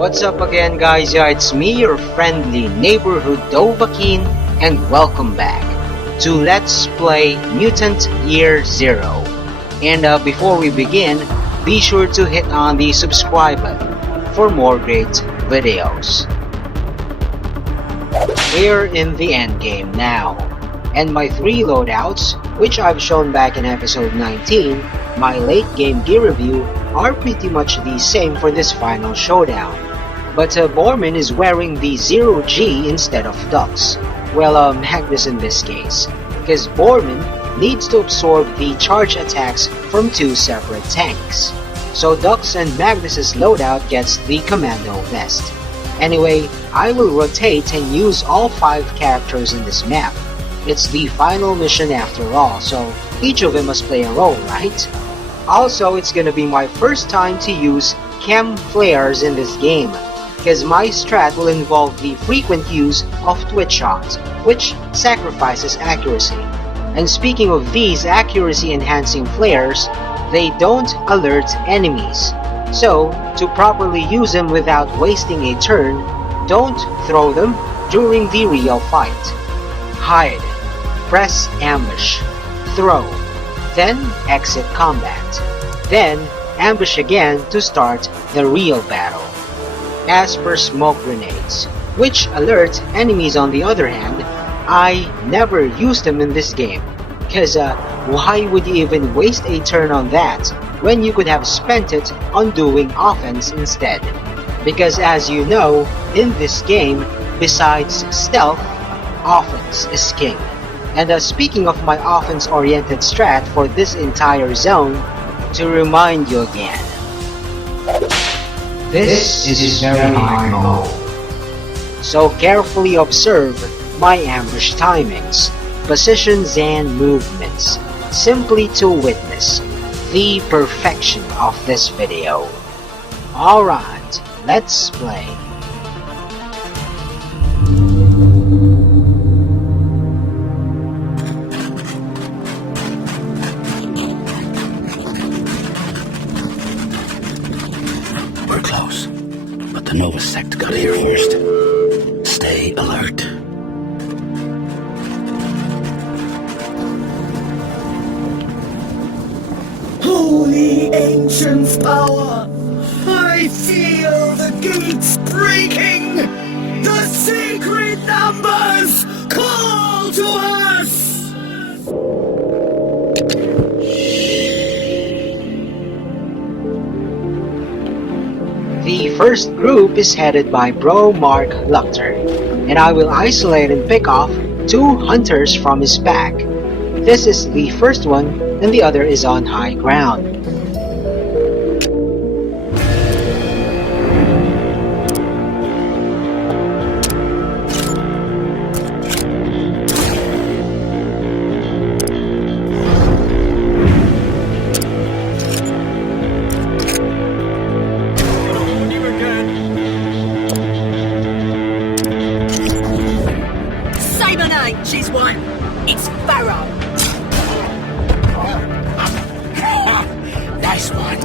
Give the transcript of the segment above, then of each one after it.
What's up again, guys? Yeah, it's me, your friendly neighborhood Dovahkiin, and welcome back to Let's Play Mutant Year Zero. And before we begin, be sure to hit on the subscribe button for more great videos. We're in the endgame now, and my 3 loadouts, which I've shown back in episode 19, my late game gear review, are pretty much the same for this final showdown. But Bormin is wearing the 0G instead of Dux. Well, Magnus in this case, because Bormin needs to absorb the charge attacks from 2 separate tanks. So Dux and Magnus's loadout gets the Commando vest. Anyway, I will rotate and use all 5 characters in this map. It's the final mission after all, so each of them must play a role, right? Also, it's gonna be my first time to use chem flares in this game, because my strat will involve the frequent use of twitch shots, which sacrifices accuracy. And speaking of these accuracy enhancing flares, they don't alert enemies. So, to properly use them without wasting a turn, don't throw them during the real fight. Hide, press ambush, throw, then exit combat, then ambush again to start the real battle. As per smoke grenades, which alert enemies on the other hand, I never used them in this game, cause why would you even waste a turn on that when you could have spent it on doing offense instead? Because as you know, in this game, besides stealth, offense is king. And speaking of my offense-oriented strat for this entire zone, to remind you again, this is very high mode. So carefully observe my ambush timings, positions and movements, simply to witness the perfection of this video. Alright, let's play. We're close, but the Nova sect got here first. Stay alert. Holy Ancient's power! I feel the gates breaking! The sacred numbers call to us! The first group is headed by Bro Mark Luctor, and I will isolate and pick off 2 hunters from his pack. This is the first one, and the other is on high ground. Say my name, she's one! It's Pharaoh! Nice one.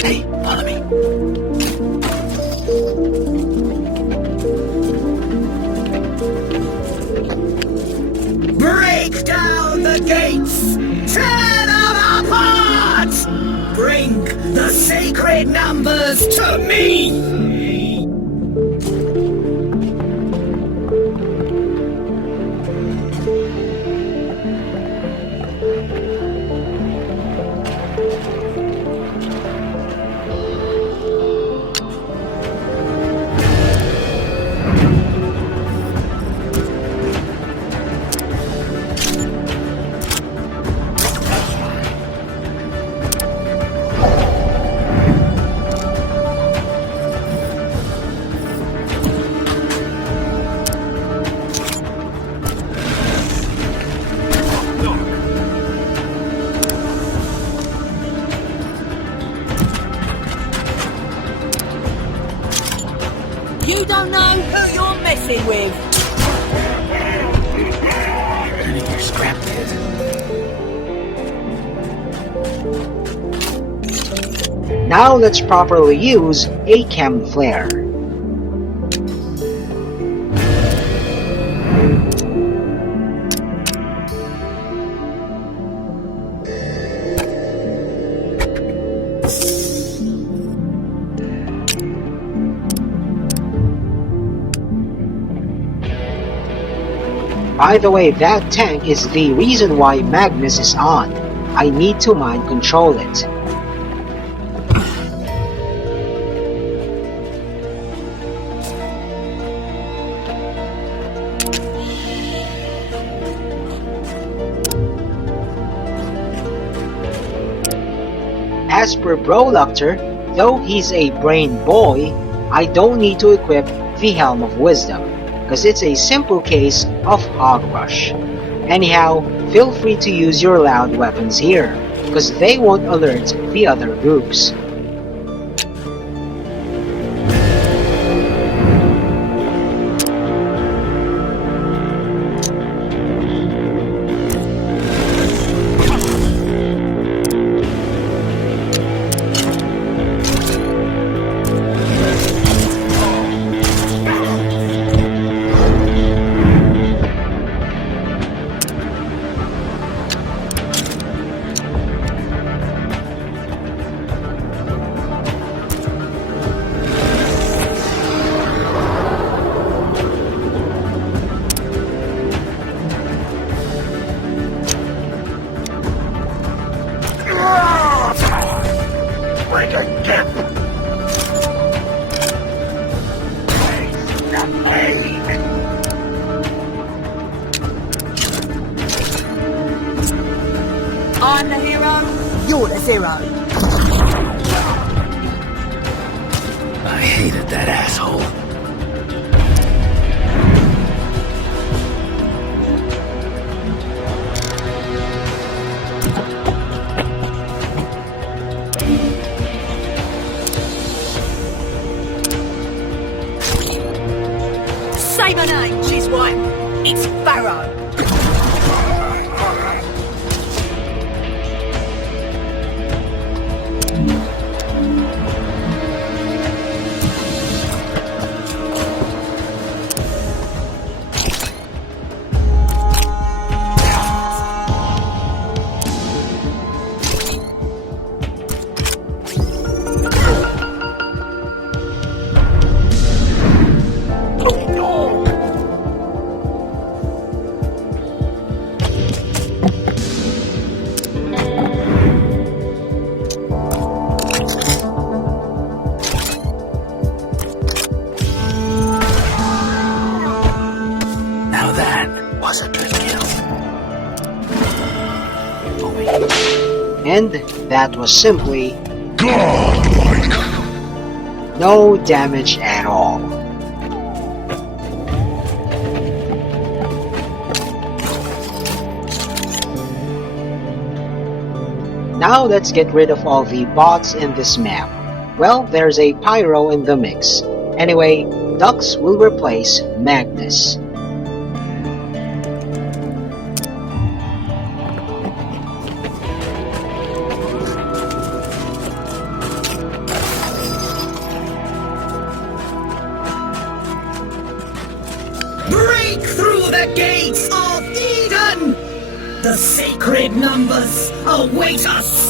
Hey, follow me. Break down the gates! Tear them apart! Bring the sacred numbers to me! You don't know who you're messing with. You're scrap kid. Now let's properly use a chem flare. By the way, that tank is the reason why Magnus is on. I need to mind control it. As per Brolupter, though he's a brain boy, I don't need to equip the Helm of Wisdom, because it's a simple case of Hog Rush. Anyhow, feel free to use your loud weapons here, because they won't alert the other groups. I'm the hero, you're the zero. I hated that asshole. Say my name, she's one. It's Pharaoh. Now that was a good kill. And that was simply Godlike! no damage at all. Now let's get rid of all the bots in this map. Well, there's a Pyro in the mix. Anyway, Dux will replace Magnus. Break through the gates of Eden! The sacred numbers await us!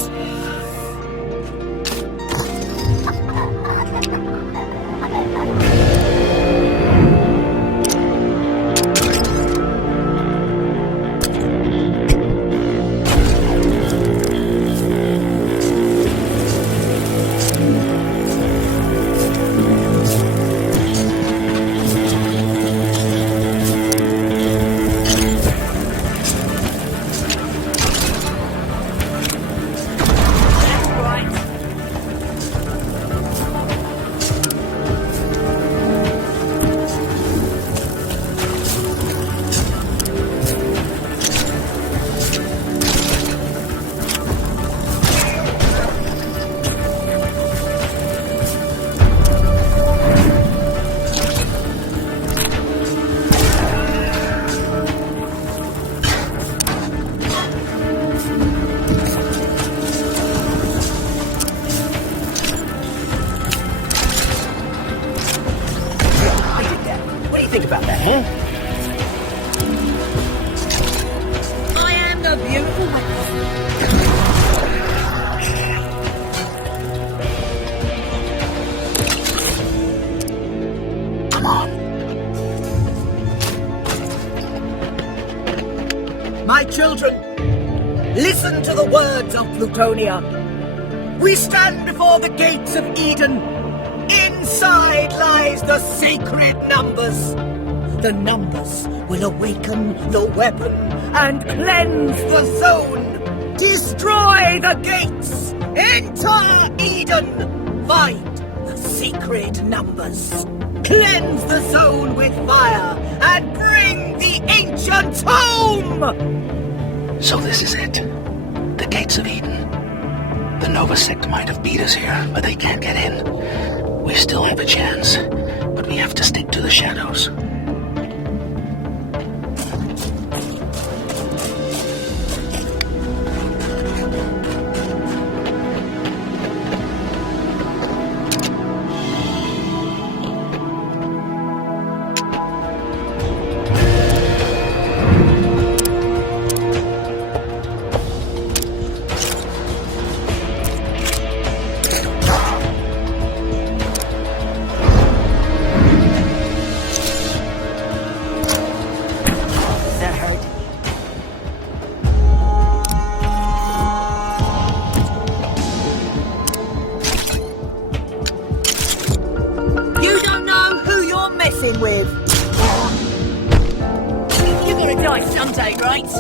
I am the beautiful one. Come on. My children, listen to the words of Plutonia. We stand before the gates of Eden. Inside lies the sacred numbers. The numbers will awaken the weapon and cleanse the zone. Destroy the gates. Enter Eden. Find the sacred numbers. Cleanse the zone with fire and bring the ancient home! So this is it. The gates of Eden. The Nova sect might have beat us here, but they can't get in. We still have a chance, but we have to stick to the shadows. That hurt. You don't know who you're messing with. You're gonna die someday, right?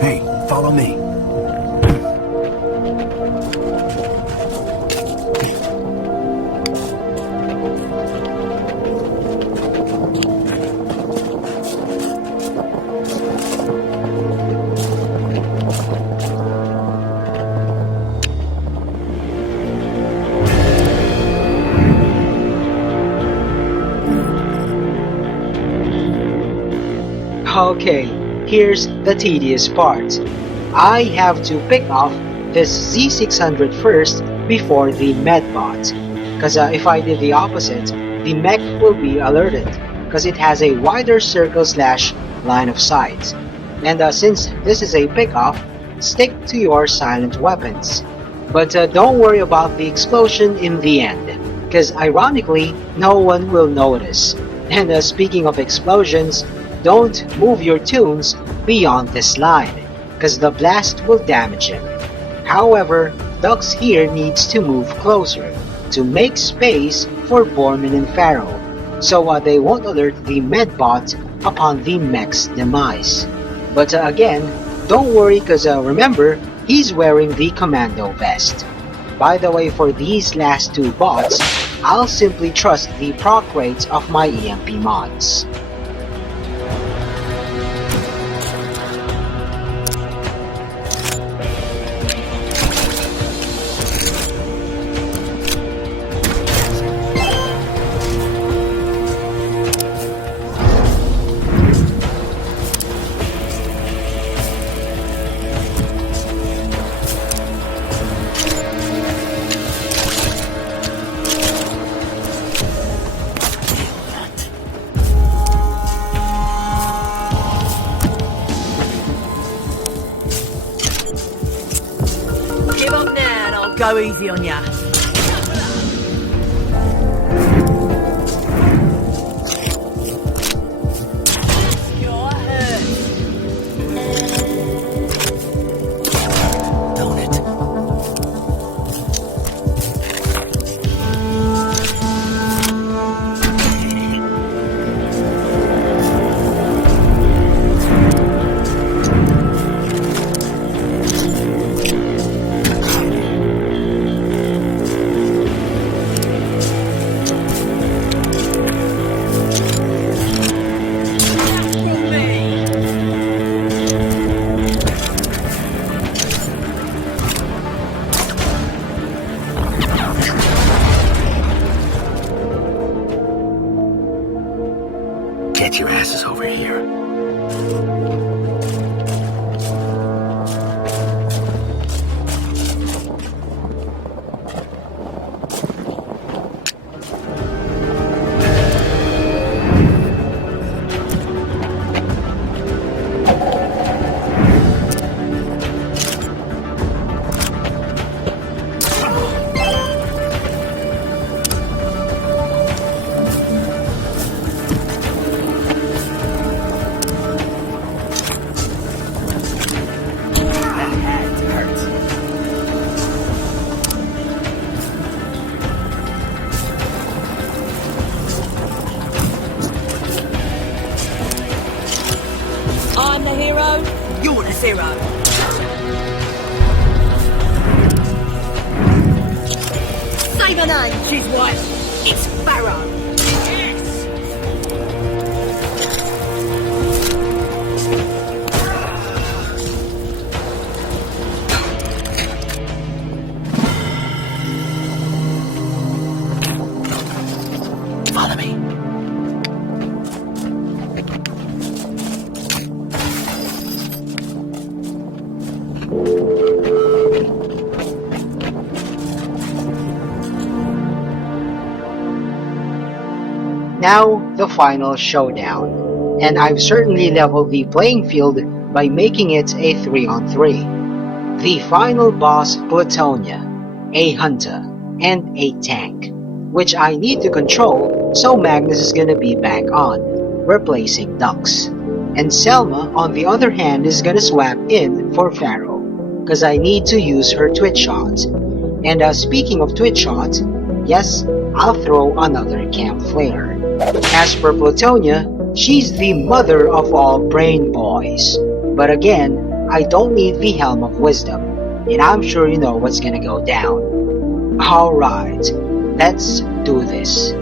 Hey, follow me. Okay, here's the tedious part. I have to pick off this Z600 first before the Medbot. Cause if I did the opposite, the mech will be alerted. Cause it has a wider circle / line of sight. And since this is a pick-off, stick to your silent weapons. But don't worry about the explosion in the end. Cause ironically, no one will notice. And speaking of explosions, don't move your tunes beyond this line, cause the blast will damage him. However, Dux here needs to move closer to make space for Bormin and Pharaoh, so they won't alert the Medbot upon the mech's demise. But again, don't worry cause remember, he's wearing the commando vest. By the way, for these last two bots, I'll simply trust the proc rates of my EMP mods. Give up now and I'll go easy on ya. You're hurt. Don't it? Get your asses over here. Cyber9, she's wife. It's Pharaoh. Follow me. Now, the final showdown, and I've certainly leveled the playing field by making it a 3-on-3. The final boss, Plutonia, a hunter, and a tank, which I need to control, so Magnus is gonna be back on, replacing Dux. And Selma, on the other hand, is gonna swap in for Pharaoh, cause I need to use her twitch shots. And speaking of twitch shots, yes, I'll throw another camp flare. As per Plutonia, she's the mother of all brain boys. But again, I don't need the Helm of Wisdom, and I'm sure you know what's gonna go down. Alright, let's do this.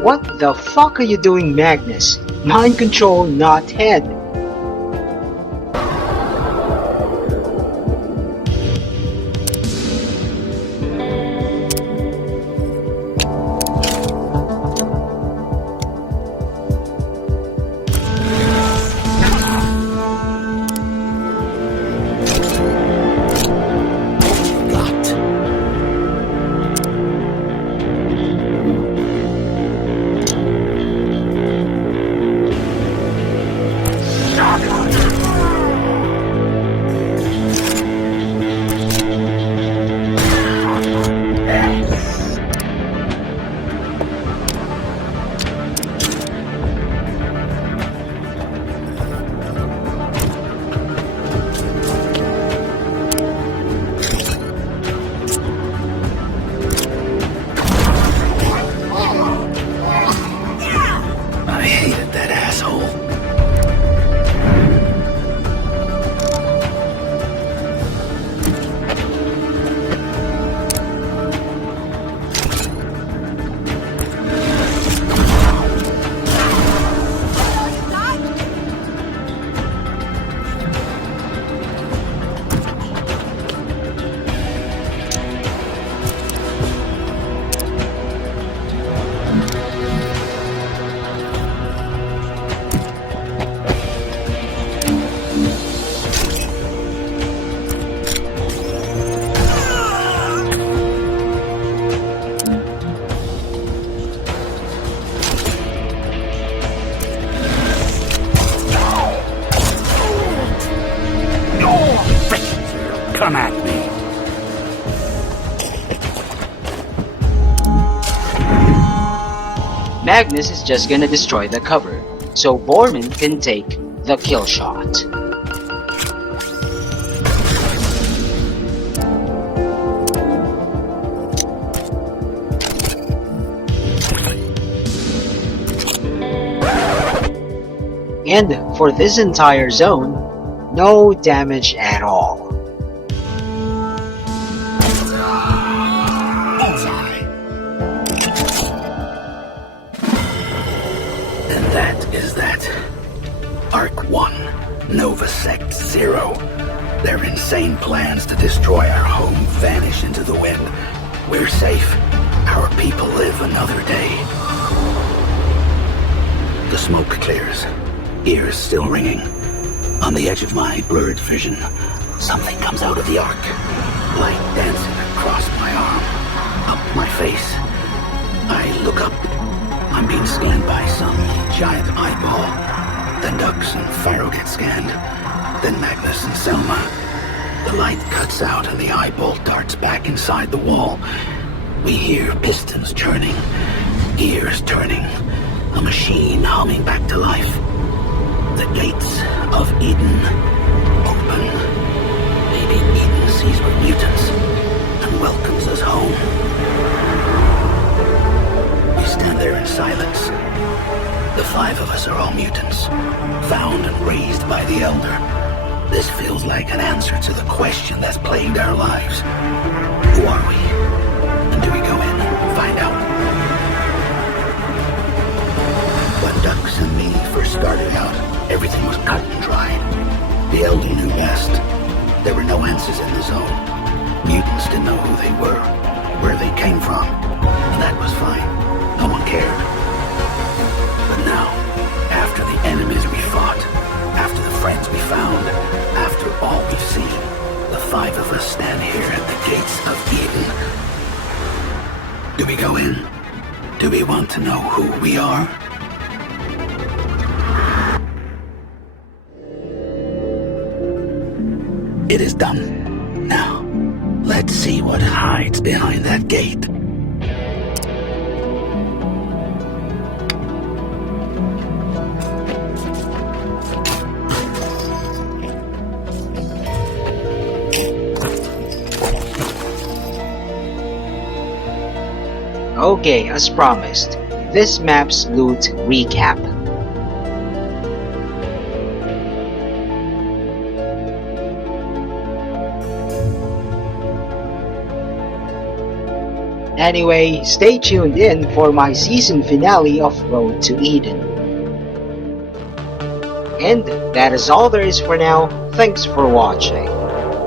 What the fuck are you doing, Magnus? Mind control, not head. Come at me. Magnus is just gonna destroy the cover, so Borman can take the kill shot. And for this entire zone, no damage at all. And that is that. Arc 1. Nova Sect Zero. Their insane plans to destroy our home vanish into the wind. We're safe. Our people live another day. The smoke clears. Ears still ringing. On the edge of my blurred vision, something comes out of the arc. Light dancing across my arm. Up my face. I look up. I'm being scanned by some giant eyeball. Then Dux and Pharaoh get scanned. Then Magnus and Selma. The light cuts out and the eyeball darts back inside the wall. We hear pistons turning, ears turning, a machine humming back to life. The gates of Eden open. Maybe Eden sees we're mutants and welcomes us home. We stand there in silence. The five of us are all mutants, found and raised by the Elder. This feels like an answer to the question that's plagued our lives. Who are we? And do we go in and find out? When Dux and me first started out, everything was cut and dried. The Elder knew best. There were no answers in the zone. Mutants didn't know who they were, where they came from, and that was fine. No one cared. But now, after the enemies we fought, after the friends we found, after all we've seen, the five of us stand here at the gates of Eden. Do we go in? Do we want to know who we are? It is done. Now, let's see what hides behind that gate. Okay, as promised, this map's loot recap. Anyway, stay tuned in for my season finale of Road to Eden. And that is all there is for now. Thanks for watching.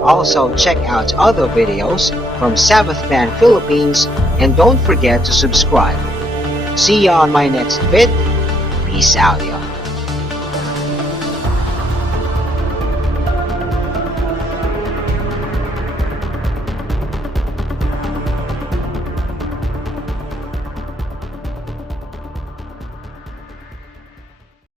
Also check out other videos from Sabbath Band Philippines and don't forget to subscribe. See ya on my next vid. Peace out.